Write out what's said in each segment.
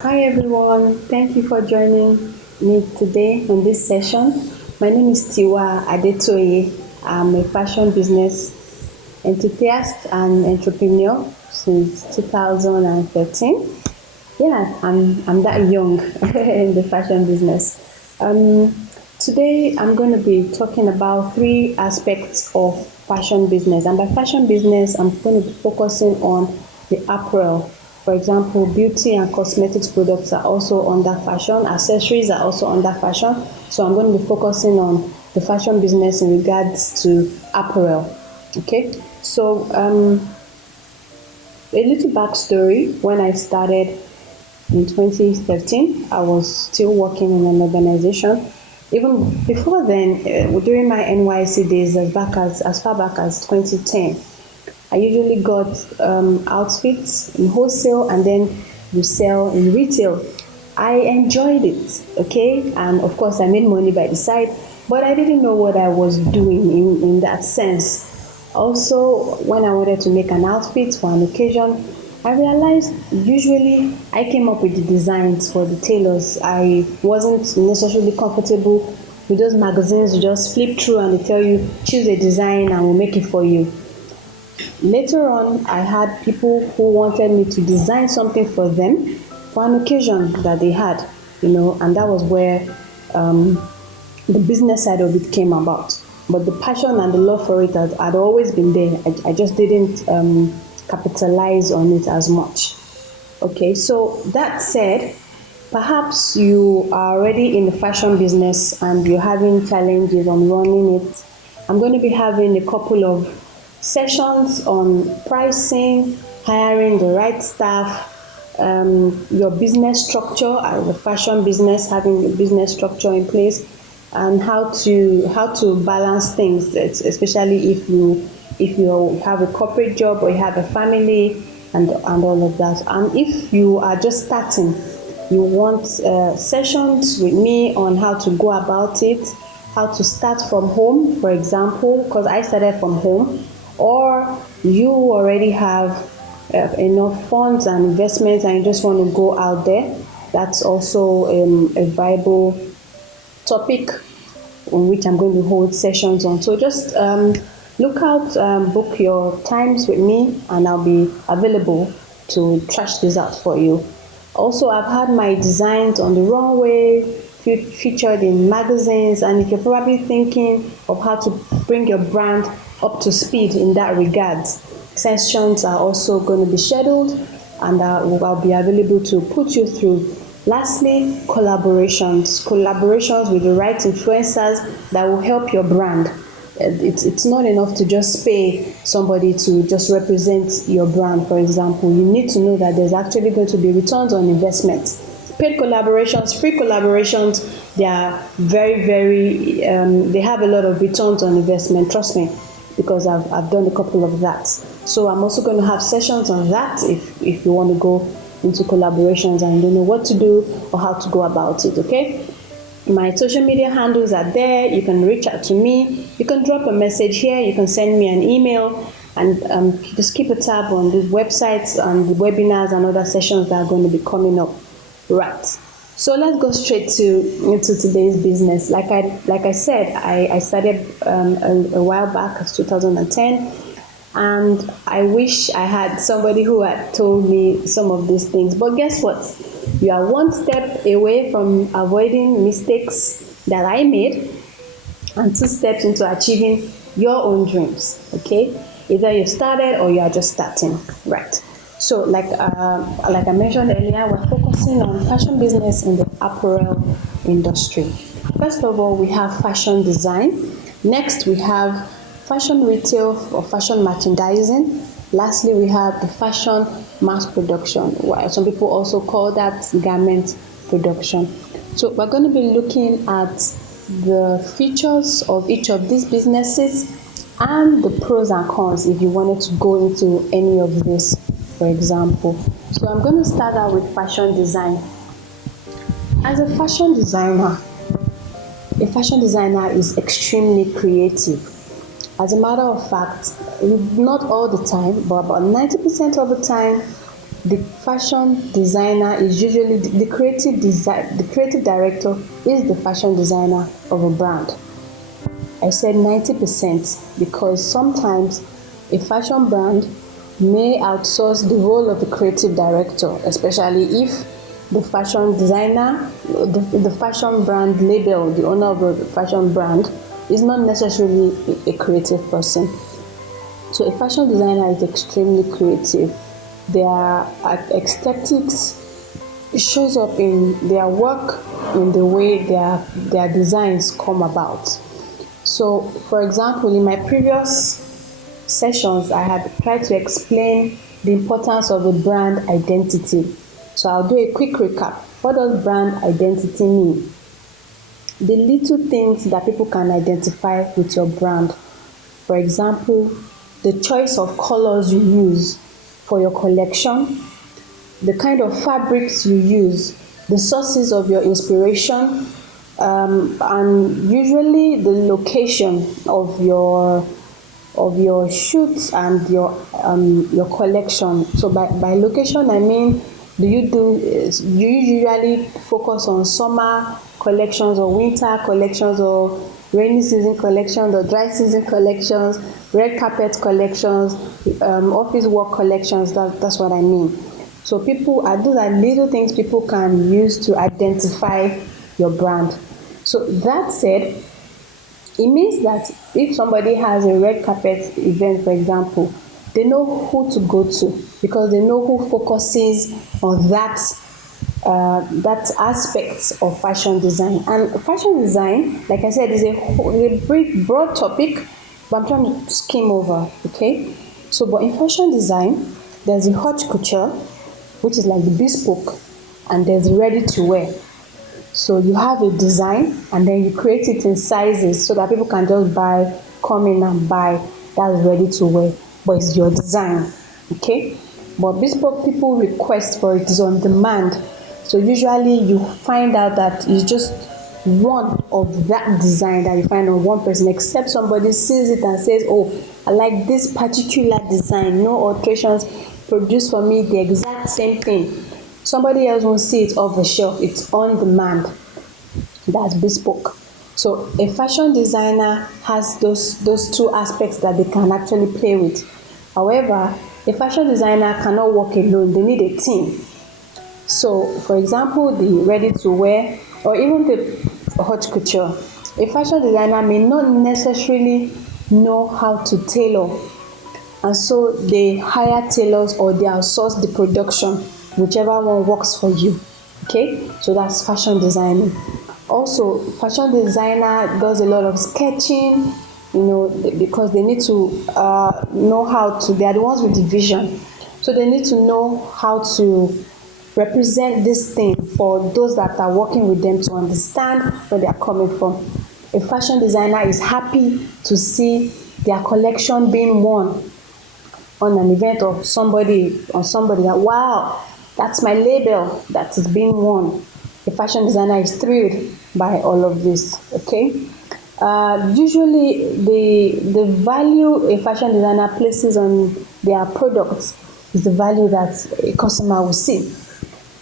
Hi everyone, thank you for joining me today in this session. My name is Tiwa Adetoye. I'm a fashion business enthusiast and entrepreneur since 2013. Yeah, I'm that young in the fashion business. Um, Today I'm going to be talking about three aspects of fashion business, and by fashion business, I'm going to be focusing on the apparel. For example, beauty and cosmetics products are also under fashion, accessories are also under fashion. So I'm going to be focusing on the fashion business in regards to apparel. Okay, so a little backstory. When I started in 2013, I was still working in an organization. Even before then, during my NYC days, as far back as 2010, I usually got outfits in wholesale and then resell in retail. I enjoyed it, okay, and of course I made money by the side, but I didn't know what I was doing in that sense. Also, when I wanted to make an outfit for an occasion, I realized usually I came up with the designs for the tailors. I wasn't necessarily comfortable with those magazines you just flip through and they tell you choose a design and we'll make it for you. Later on, I had people who wanted me to design something for them for an occasion that they had, and that was where the business side of it came about. But the passion and the love for it had always been there. I just didn't capitalize on it as much. Okay, so that said, perhaps you are already in the fashion business and you're having challenges on running it. I'm going to be having a couple of sessions on pricing, hiring the right staff, your business structure as a fashion business, having a business structure in place, and how to balance things, especially if you have a corporate job or you have a family and all of that. And if you are just starting, you want sessions with me on how to go about it, how to start from home, for example, because I started from home, or you already have enough funds and investments and you just want to go out there, that's also a viable topic on which I'm going to hold sessions on. So just look out, book your times with me, and I'll be available to trash this out for you. Also, I've had my designs on the runway, featured in magazines, and if you're probably thinking of how to bring your brand up to speed in that regard, sessions are also going to be scheduled, and I'll be available to put you through. Lastly, collaborations with the right influencers that will help your brand. It's not enough to just pay somebody to just represent your brand, for example. You need to know that there's actually going to be returns on investment. Paid collaborations, free collaborations, they are they have a lot of returns on investment, trust me, because I've done a couple of that. So I'm also going to have sessions on that if you want to go into collaborations and you don't know what to do or how to go about it, okay? My social media handles are there. You can reach out to me. You can drop a message here. You can send me an email, and just keep a tab on the websites and the webinars and other sessions that are going to be coming up. Right. So let's go straight into today's business. Like I said, I started a while back, as 2010, and I wish I had somebody who had told me some of these things. But guess what? You are one step away from avoiding mistakes that I made, and two steps into achieving your own dreams. Okay, either you started or you are just starting. Right. So, like I mentioned earlier, we're focusing on fashion business in the apparel industry. First of all, we have fashion design. Next, we have fashion retail or fashion merchandising. Lastly, we have the fashion mass production, while some people also call that garment production. So we're going to be looking at the features of each of these businesses and the pros and cons if you wanted to go into any of this, for example. So I'm going to start out with fashion design. As a fashion designer is extremely creative. As a matter of fact, not all the time, but about 90% of the time, the fashion designer is usually the creative director is the fashion designer of a brand. I said 90% because sometimes a fashion brand may outsource the role of the creative director, especially if the fashion designer, the fashion brand label, the owner of the fashion brand is not necessarily a creative person. So a fashion designer is extremely creative. Their aesthetics shows up in their work, in the way their designs come about. So, for example, in my previous sessions, I had tried to explain the importance of a brand identity. So I'll do a quick recap. What does brand identity mean? The little things that people can identify with your brand. For example, the choice of colors you use for your collection, the kind of fabrics you use, the sources of your inspiration, and usually the location of your shoots and your collection. So by location, I mean, do you usually focus on summer collections or winter collections or rainy season collections or dry season collections, red carpet collections, office work collections? That's what I mean. So those are little things people can use to identify your brand. So that said, it means that if somebody has a red carpet event, for example, they know who to go to because they know who focuses on that aspect of fashion design. And fashion design, like I said, is a very broad topic, but I'm trying to skim over, okay? So, but in fashion design, there's the haute couture, which is like the bespoke, and there's the ready to wear. So you have a design and then you create it in sizes so that people can just come in and buy. That's ready to wear, but it's your design, okay? But bespoke, people request for it, is on demand. So usually you find out that it's just one of that design that you find on one person, except somebody sees it and says, oh, I like this particular design, no alterations, produce for me the exact same thing. Somebody else won't see it off the shelf, it's on demand. That's bespoke. So a fashion designer has those two aspects that they can actually play with. However, a fashion designer cannot work alone, they need a team. So, for example, the ready to wear or even the haute couture, a fashion designer may not necessarily know how to tailor, and so they hire tailors or they outsource the production, whichever one works for you. Okay, so that's fashion designing. Also, fashion designer does a lot of sketching, because they need to know how to, they are the ones with the vision, so they need to know how to represent this thing for those that are working with them to understand where they are coming from. A fashion designer is happy to see their collection being worn on an event of somebody that, wow, that's my label that is being worn. A fashion designer is thrilled by all of this, okay? Usually the value a fashion designer places on their products is the value that a customer will see.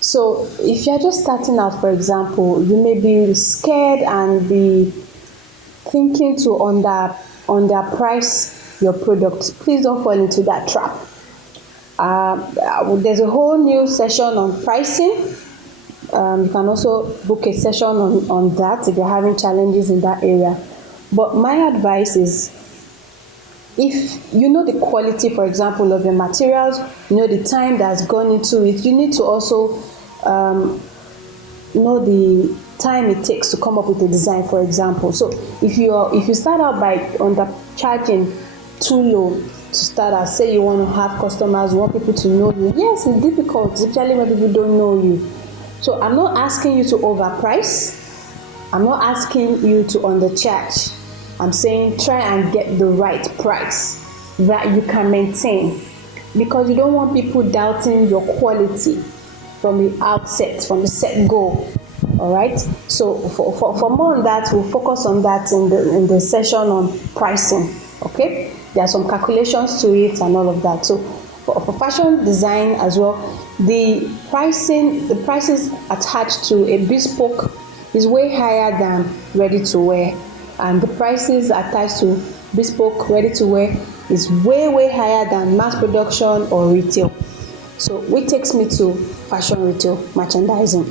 So if you're just starting out, for example, you may be scared and be thinking to underprice your product. Please don't fall into that trap. There's a whole new session on pricing. You can also book a session on that if you're having challenges in that area. But my advice is, if you know the quality, for example, of your materials, you know the time that's gone into it, you need to also know the time it takes to come up with a design, for example. So if you start out by undercharging too low to start out, say you want to have customers, you want people to know you, yes, it's difficult, especially when people don't know you. So I'm not asking you to overprice, I'm not asking you to undercharge. I'm saying try and get the right price that you can maintain, because you don't want people doubting your quality from the outset, from the set go. All right. So for more on that, we'll focus on that in the session on pricing. Okay. There are some calculations to it and all of that. So for fashion design as well, the prices attached to a bespoke is way higher than ready to wear, and the prices attached to bespoke ready to wear is way higher than mass production or retail. So which takes me to fashion retail merchandising.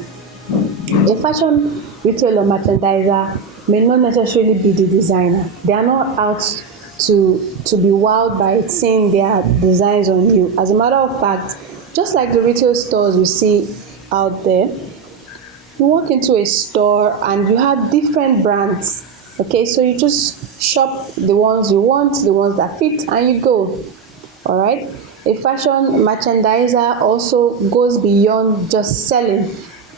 A fashion retailer or merchandiser may not necessarily be the designer. They are not out to be wowed by seeing their designs on you. As a matter of fact, just like the retail stores we see out there, you walk into a store and you have different brands. Okay, so you just shop the ones you want, the ones that fit, and you go. All right. A fashion merchandiser also goes beyond just selling.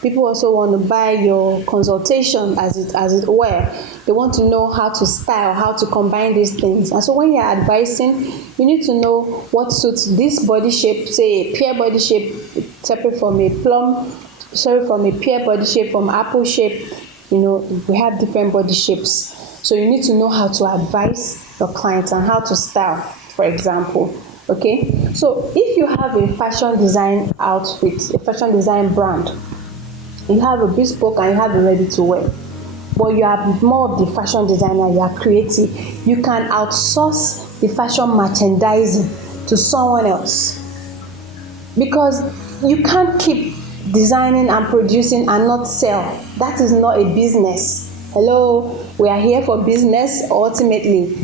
People also want to buy your consultation, as it were. They want to know how to style, how to combine these things. And so when you're advising, you need to know what suits this body shape, say a pear body shape, separate from a from a pear body shape, from apple shape. You know, we have different body shapes. So you need to know how to advise your clients and how to style, for example. Okay, so if you have a fashion design outfit, a fashion design brand, you have a bespoke and you have a ready to wear, but you are more of the fashion designer, you are creative, you can outsource the fashion merchandising to someone else, because you can't keep designing and producing and not sell. That is not a business. Hello, we are here for business ultimately.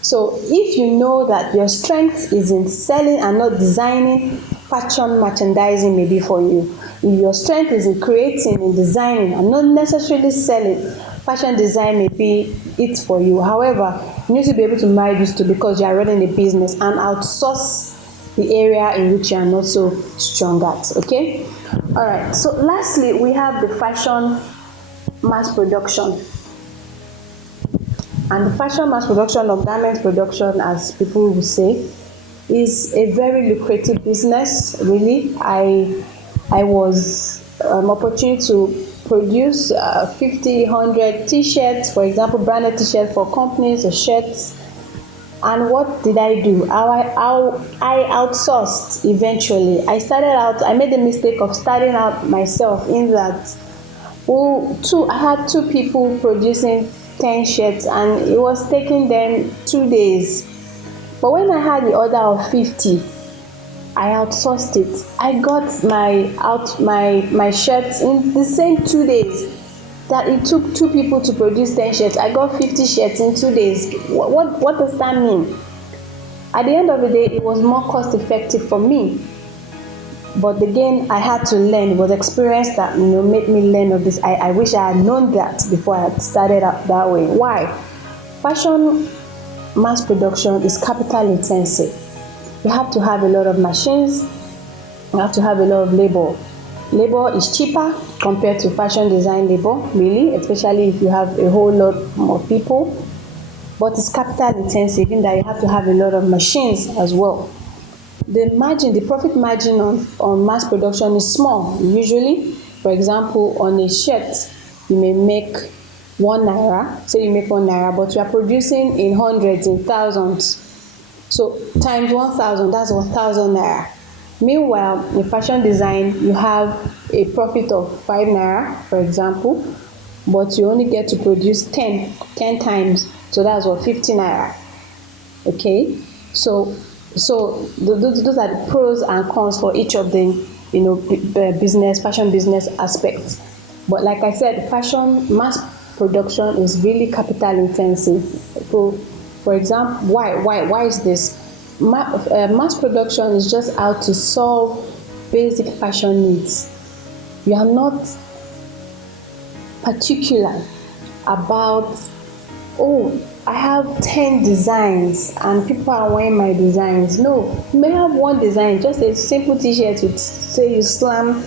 So if you know that your strength is in selling and not designing, fashion merchandising may be for you. If your strength is in creating and designing and not necessarily selling, fashion design may be it for you. However, you need to be able to marry these two, because you are running a business, and outsource the area in which you are not so strong at. Okay. All right. So lastly, we have the fashion mass production. And the fashion mass production, or garment production, as people will say, is a very lucrative business. Really, I was opportunity to produce 50, 100 t-shirts, for example, branded t-shirts for companies or shirts. And what did I do? I outsourced eventually. I made the mistake of starting out myself, in that I had two people producing 10 shirts, and it was taking them 2 days. But when I had the order of 50, I outsourced it. I got my shirts in the same 2 days that it took two people to produce 10 shirts. I got 50 shirts in 2 days. What does that mean? At the end of the day, it was more cost effective for me. But again, I had to learn. It was experience that made me learn of this. I wish I had known that before I had started out that way. Why? Fashion mass production is capital intensive. You have to have a lot of machines. You have to have a lot of labor. Labor is cheaper compared to fashion design labor, really, especially if you have a whole lot more people. But it's capital intensive in that you have to have a lot of machines as well. The profit margin on mass production is small. Usually, for example, on a shirt, you may make #1. Say you make #1, but you are producing in hundreds, in thousands. So times 1,000, that's 1,000 naira. Meanwhile, in fashion design, you have a profit of 5 naira, for example, but you only get to produce 10 times. So that's what, 50 naira. Okay, so those are the pros and cons for each of the fashion business aspects. But like I said, fashion mass production is really capital intensive. So, for example, why is this? Mass production is just out to solve basic fashion needs. You are not particular about, I have 10 designs and people are wearing my designs. No, you may have one design, just a simple t-shirt with, say, you slam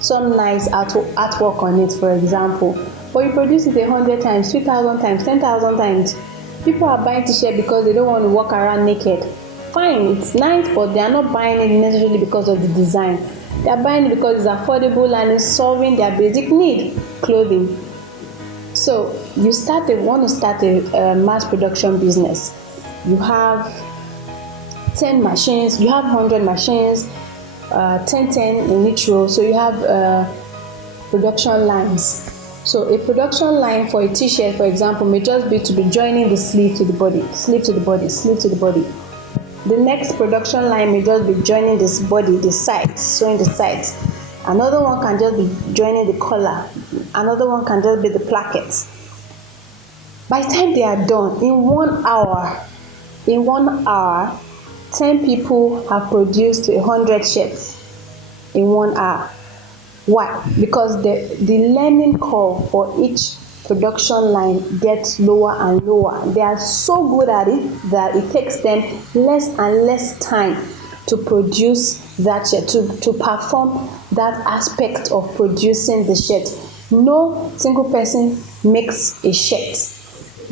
some nice artwork on it, for example, but you produce it 100 times, 2,000 times, 10,000 times. People are buying t-shirt because they don't want to walk around naked. Fine, it's nice, but they are not buying it necessarily because of the design. They are buying it because it's affordable and it's solving their basic need, clothing. So you want to start a mass production business. You have 10 machines, you have 100 machines, 10 in each row. So you have production lines. So a production line for a t-shirt, for example, may just be to be joining the sleeve to the body, sleeve to the body, sleeve to the body. The next production line may just be joining this body, the sides, sewing the sides. Another one can just be joining the collar. Another one can just be the plackets. By the time they are done, in 1 hour, 10 people have produced 100 shirts in 1 hour. Why? Because the learning curve for each production line gets lower and lower. They are so good at it that it takes them less and less time to produce that shirt, to perform that aspect of producing the shirt. No single person makes a shirt.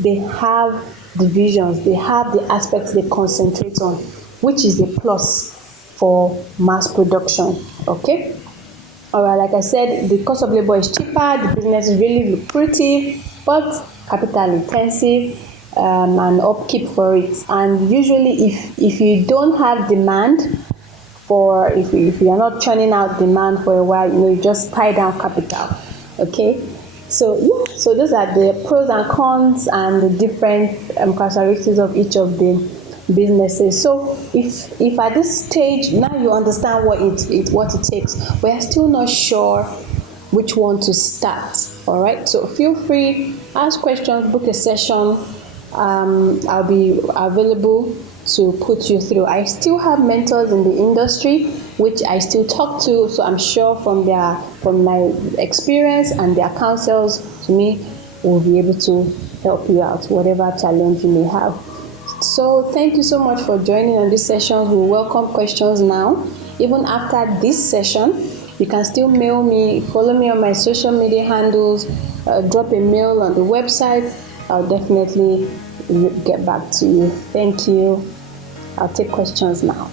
They have divisions, they have the aspects they concentrate on, which is a plus for mass production. Okay. Alright, like I said, the cost of labor is cheaper, the business is really lucrative, but capital intensive, and upkeep for it. And usually, if you don't have demand for, if you are not churning out demand for a while, you just tie down capital. Okay, so yeah, so those are the pros and cons and the different characteristics of each of the businesses. So if at this stage now you understand what it takes, we are still not sure which one to start. All right, so feel free, ask questions, book a session. I'll be available to put you through. I still have mentors in the industry which I still talk to, so I'm sure from my experience and their counsels to me will be able to help you out whatever challenge you may have. So thank you so much for joining on this session. We welcome questions now. Even after this session, you can still mail me, follow me on my social media handles, drop a mail on the website. I'll definitely get back to you. Thank you. I'll take questions now.